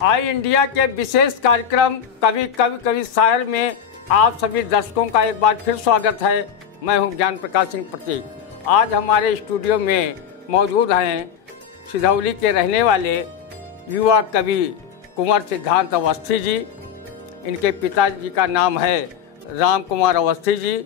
आई India के विशेष कार्यक्रम कभी कभी कभी शायर में आप सभी दर्शकों का एक बार फिर स्वागत है। मैं हूं ज्ञान प्रकाश सिंह प्रतीक। आज हमारे स्टूडियो में मौजूद हैं सिधौली के रहने वाले युवा कवि कुंवर सिद्धांत अवस्थी जी। इनके पिताजी का नाम है राम कुमार अवस्थी जी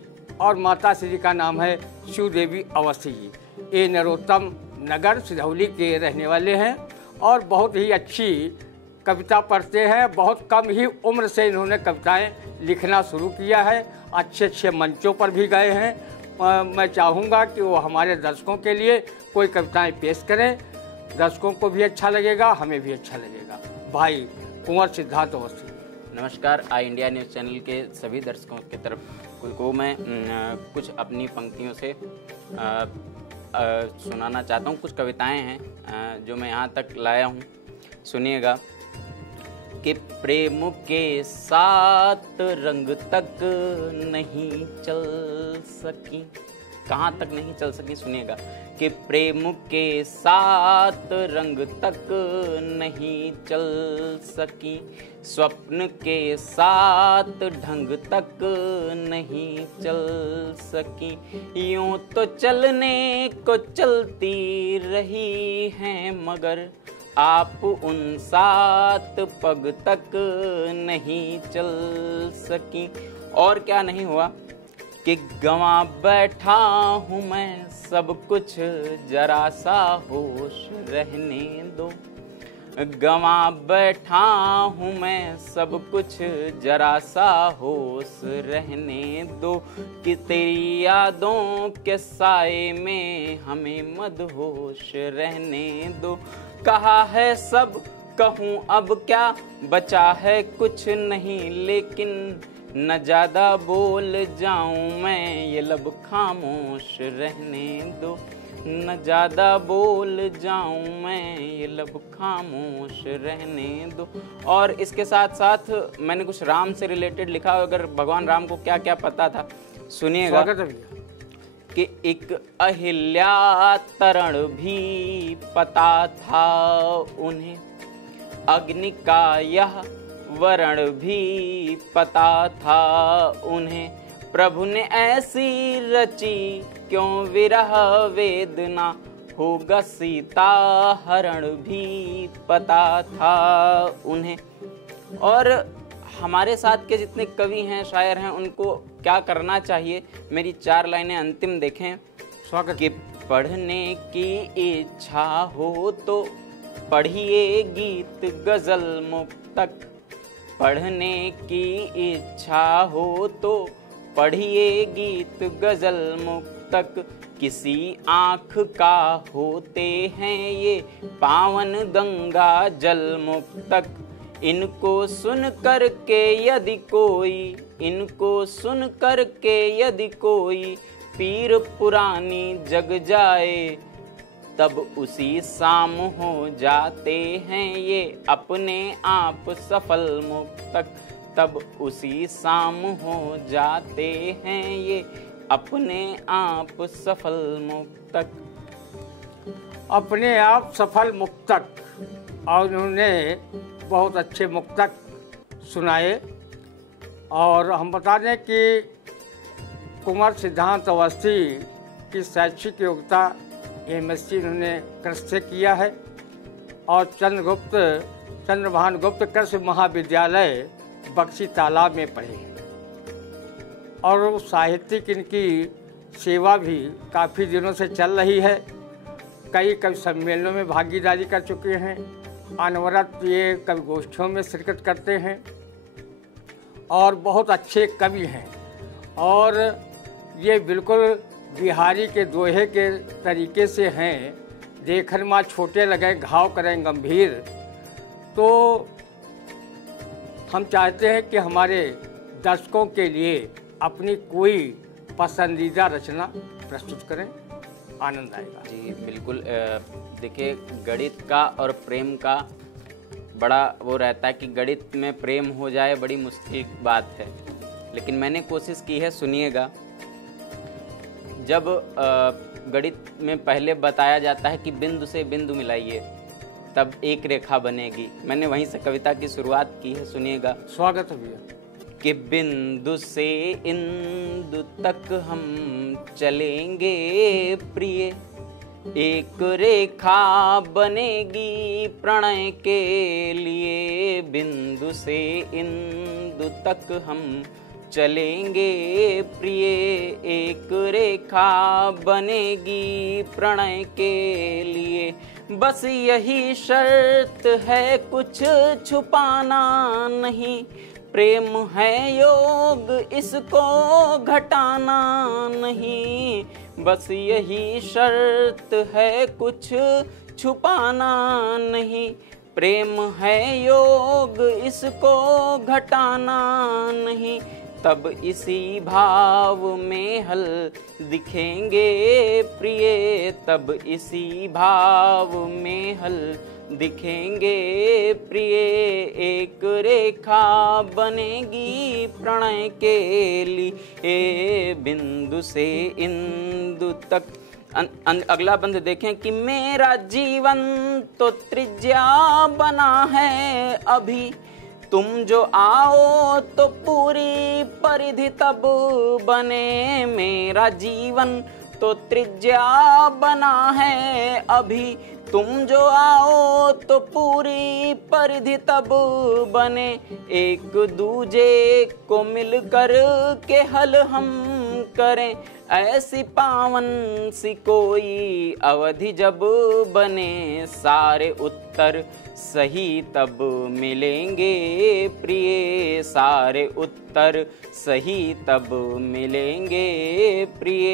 और माता श्री का नाम है शिवदेवी अवस्थी जी। ये नरोत्तम नगर सिधौली के रहने वाले हैं और बहुत ही अच्छी कविता पढ़ते हैं। बहुत कम ही उम्र से इन्होंने कविताएं लिखना शुरू किया है। अच्छे अच्छे मंचों पर भी गए हैं। मैं चाहूँगा कि वो हमारे दर्शकों के लिए कोई कविताएं पेश करें। दर्शकों को भी अच्छा लगेगा, हमें भी अच्छा लगेगा। भाई कुंवर सिद्धांत अवस्थी। नमस्कार। आई इंडिया न्यूज़ चैनल के सभी दर्शकों की तरफ को मैं कुछ अपनी पंक्तियों से सुनाना चाहता हूँ। कुछ कविताएं हैं जो मैं यहाँ तक लाया हूँ, सुनिएगा। कि प्रेम के साथ रंग तक नहीं चल सकी, कहाँ तक नहीं चल सकी, सुनिएगा। कि प्रेम के साथ रंग तक नहीं चल सकी, स्वप्न के साथ ढंग तक नहीं चल सकी, यूं तो चलने को चलती रही हैं मगर आप उन सात पग तक नहीं चल सकी। और क्या नहीं हुआ कि गंवा बैठा हूँ मैं सब कुछ, जरा सा होश रहने दो। गंवा बैठा हूँ मैं सब कुछ, जरा सा होश रहने दो। कि तेरी यादों के साए में हमें मदहोश रहने दो। कहा है सब कहूँ अब क्या, बचा है कुछ नहीं, लेकिन न ज़्यादा बोल जाऊँ मैं, ये लब खामोश रहने दो। न ज़्यादा बोल जाऊँ मैं, ये लब खामोश रहने दो। और इसके साथ साथ मैंने कुछ राम से रिलेटेड लिखा। अगर भगवान राम को क्या क्या पता था, सुनिएगा। कि एक अहिल्या तरण भी पता था उन्हें, अग्नि का यह वरण भी पता था उन्हें। प्रभु ने ऐसी रची क्यों विरह वेदना, होगा सीता हरण भी पता था उन्हें। और हमारे साथ के जितने कवि हैं, शायर हैं, उनको क्या करना चाहिए, मेरी 4 लाइनें अंतिम देखें। स्वागत। कि पढ़ने की इच्छा हो तो पढ़िए गीत गजल मुक्तक, पढ़ने की इच्छा हो तो पढ़िए गीत गजल मुक्तक। किसी आँख का होते हैं ये पावन गंगा जल मुक्तक। इनको सुन कर के यदि कोई, इनको सुन कर के यदि कोई पीर पुरानी जग जाए, तब उसी शाम हो जाते हैं ये अपने आप सफल मुक्तक। तब उसी शाम हो जाते हैं ये अपने आप सफल मुक्तक। अपने आप सफल मुक्तक। और उन्होंने बहुत अच्छे मुक्तक सुनाए। और हम बता दें कि कुंवर सिद्धांत अवस्थी की शैक्षिक योग्यता MSc इन्होंने कृषि से किया है और चंद्रभान गुप्त कृषि महाविद्यालय बक्सी तालाब में पढ़े हैं। और साहित्यिक इनकी सेवा भी काफ़ी दिनों से चल रही है। कई कवि सम्मेलनों में भागीदारी कर चुके हैं। अनवरत ये कवि गोष्ठियों में शिरकत करते हैं और बहुत अच्छे कवि हैं। और ये बिल्कुल बिहारी के दोहे के तरीके से हैं, देखन माँ छोटे लगे घाव करें गंभीर। तो हम चाहते हैं कि हमारे दर्शकों के लिए अपनी कोई पसंदीदा रचना प्रस्तुत करें, आनंद आएगा। जी बिल्कुल। देखिए, गणित का और प्रेम का बड़ा वो रहता है कि गणित में प्रेम हो जाए, बड़ी मुश्किल बात है। लेकिन मैंने कोशिश की है, सुनिएगा। जब गणित में पहले बताया जाता है कि बिंदु से बिंदु मिलाइए, तब एक रेखा बनेगी। मैंने वहीं से कविता की शुरुआत की है, सुनिएगा। स्वागत है भैया। कि बिंदु से इंदु तक हम चलेंगे प्रिय, एक रेखा बनेगी प्रणय के लिए। बिंदु से इंदु तक हम चलेंगे प्रिय, एक रेखा बनेगी प्रणय के लिए। बस यही शर्त है, कुछ छुपाना नहीं, प्रेम है योग इसको घटाना नहीं। बस यही शर्त है, कुछ छुपाना नहीं, प्रेम है योग इसको घटाना नहीं। तब इसी भाव में हल दिखेंगे प्रिय, तब इसी भाव में हल दिखेंगे प्रिय, एक रेखा बनेगी प्रणय के लिए। बिंदु से इंदु तक। अगला बंद देखें कि मेरा जीवन तो त्रिज्या बना है अभी, तुम जो आओ तो पूरी परिधि तब बने। मेरा जीवन तो त्रिज्या बना है अभी, तुम जो आओ तो पूरी परिधि तब बने। एक दूजे को मिलकर के हल हम करें, ऐसी पावन सी कोई अवधि जब बने। सारे उत्तर सही तब मिलेंगे प्रिय, सारे उत्तर सही तब मिलेंगे प्रिय,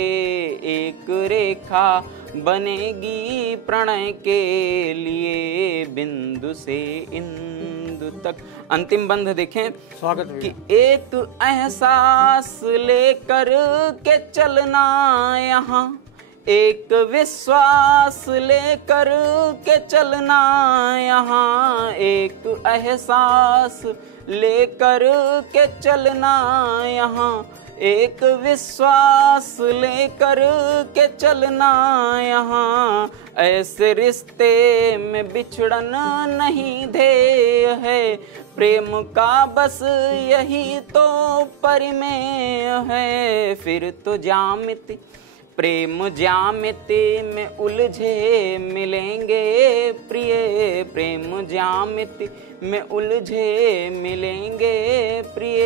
एक रेखा बनेगी प्रणय के लिए। बिंदु से इंदु तक। अंतिम बंध देखें। स्वागत कि एक एहसास लेकर के चलना यहाँ, एक विश्वास लेकर के चलना यहाँ, एक एहसास लेकर के चलना यहाँ, एक विश्वास लेकर के चलना यहाँ। ऐसे रिश्ते में बिछड़न नहीं ध्येय है, प्रेम का बस यही तो परिमेय है। फिर तो ज्यामिति प्रेम ज्यामिति में उलझे मिलेंगे प्रिय, प्रेम ज्यामिति में उलझे मिलेंगे प्रिय,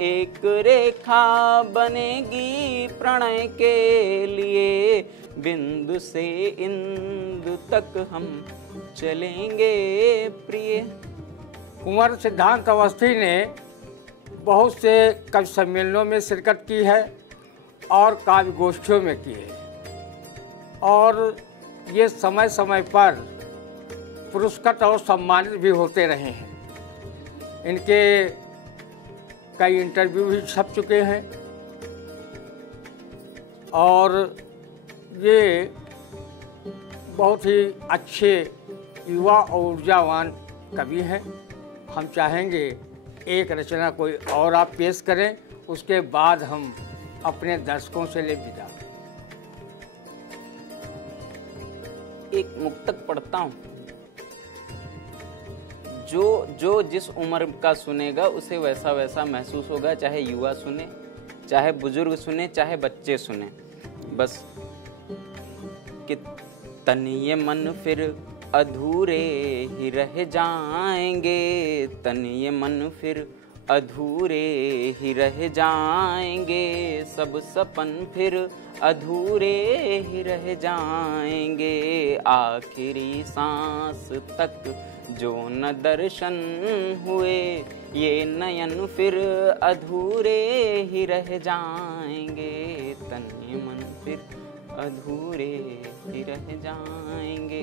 एक रेखा बनेगी प्रणय के लिए। बिंदु से इंदु तक हम चलेंगे प्रिय। कुंवर सिद्धांत अवस्थी ने बहुत से कवि सम्मेलनों में शिरकत की है और काव्य गोष्ठियों में की है, और ये समय समय पर पुरस्कृत और सम्मानित भी होते रहे हैं। इनके कई इंटरव्यू भी छप चुके हैं और ये बहुत ही अच्छे युवा और ऊर्जावान कवि हैं। हम चाहेंगे एक रचना कोई और आप पेश करें, उसके बाद हम अपने दर्शकों से ले विदा। एक मुक्तक पढ़ता हूँ। जो जिस उम्र का सुनेगा उसे वैसा वैसा महसूस होगा, चाहे युवा सुने, चाहे बुजुर्ग सुने, चाहे बच्चे सुने। बस कि तन ये मन फिर अधूरे ही रह जाएंगे, तन ये मन फिर अधूरे ही रह जाएंगे, सब सपन फिर अधूरे ही रह जाएंगे। आखिरी सांस तक जो न दर्शन हुए, ये नयन फिर अधूरे ही रह जाएंगे, तन ये मन फिर अधूरे ही रह जाएंगे।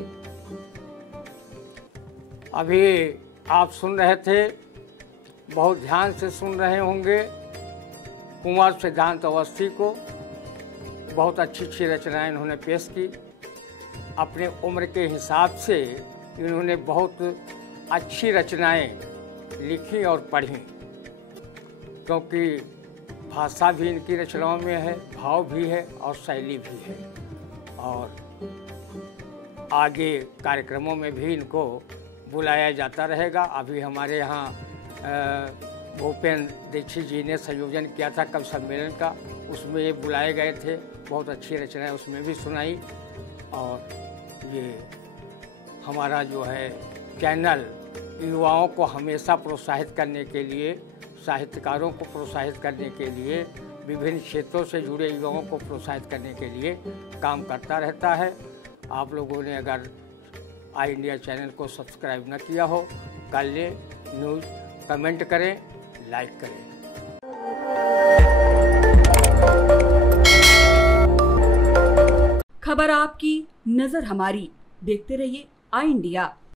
अभी आप सुन रहे थे, बहुत ध्यान से सुन रहे होंगे, कुंवर सिद्धांत अवस्थी को। बहुत अच्छी अच्छी रचनाएं इन्होंने पेश की। अपने उम्र के हिसाब से इन्होंने बहुत अच्छी रचनाएं लिखी और पढ़ी, क्योंकि भाषा भी इनकी रचनाओं में है, भाव भी है और शैली भी है। और आगे कार्यक्रमों में भी इनको बुलाया जाता रहेगा। अभी हमारे यहाँ भूपेंद्र दीक्षित जी ने संयोजन किया था कवि सम्मेलन का, उसमें ये बुलाए गए थे, बहुत अच्छी रचनाएं उसमें भी सुनाई। और ये हमारा जो है चैनल युवाओं को हमेशा प्रोत्साहित करने के लिए, साहित्यकारों को प्रोत्साहित करने के लिए, विभिन्न क्षेत्रों से जुड़े युवाओं को प्रोत्साहित करने के लिए काम करता रहता है। आप लोगों ने अगर आई इंडिया चैनल को सब्सक्राइब न किया हो, कर ले, न्यूज़ कमेंट करें, लाइक करें। खबर आपकी, नजर हमारी। देखते रहिए आई इंडिया।